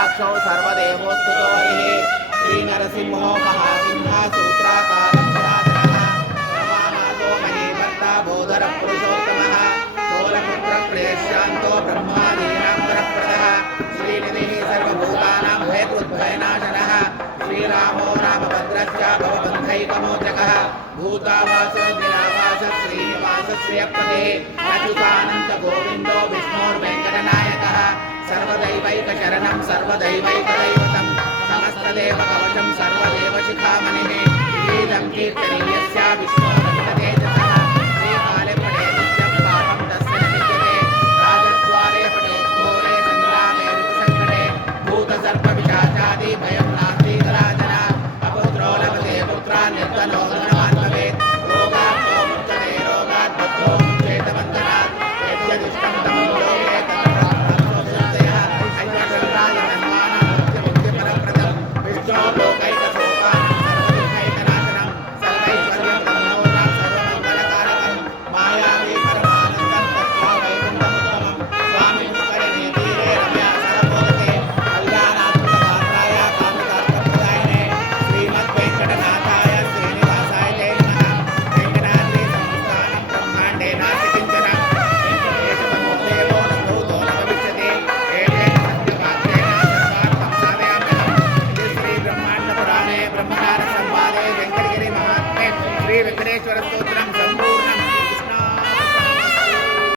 गणाध्यक्षो सर्वदेवोस्तुतो हरिः श्रीनरसिंहो महासिंहा सूत्राकारं पुरातनः रमानाथो महीभर्ता बोधरपुरुषोत्तमः शोलपुत्रक्लेशान्तो ब्रह्मादीनां वरप्रदः श्रीनिधिः सर्वभूतानां हेतुद्भयनाशनः श्रीरामो रामभद्रश्च भवबन्धैकमोचकः भूतावासो दिनावास श्रीनिवास श्रियपतिः अच्युतानन्तगोविन्दो विष्णोर्वेङ्कटनायकः सर्वदैवैकशरणं सर्वदैवैकदैवतं समस्तदेवकवचं सर्वदेवशिखामणिः कीलं कीर्तनीयस्य विष्णोरविततेजसः श्रीकाले पठे नित्यं पापं तस्य न विद्यते राजद्वारे पठेत् घोरे सङ्ग्रामे ऋतुसङ्कटे भूतसर्पपिशाचादि भयं नास्ति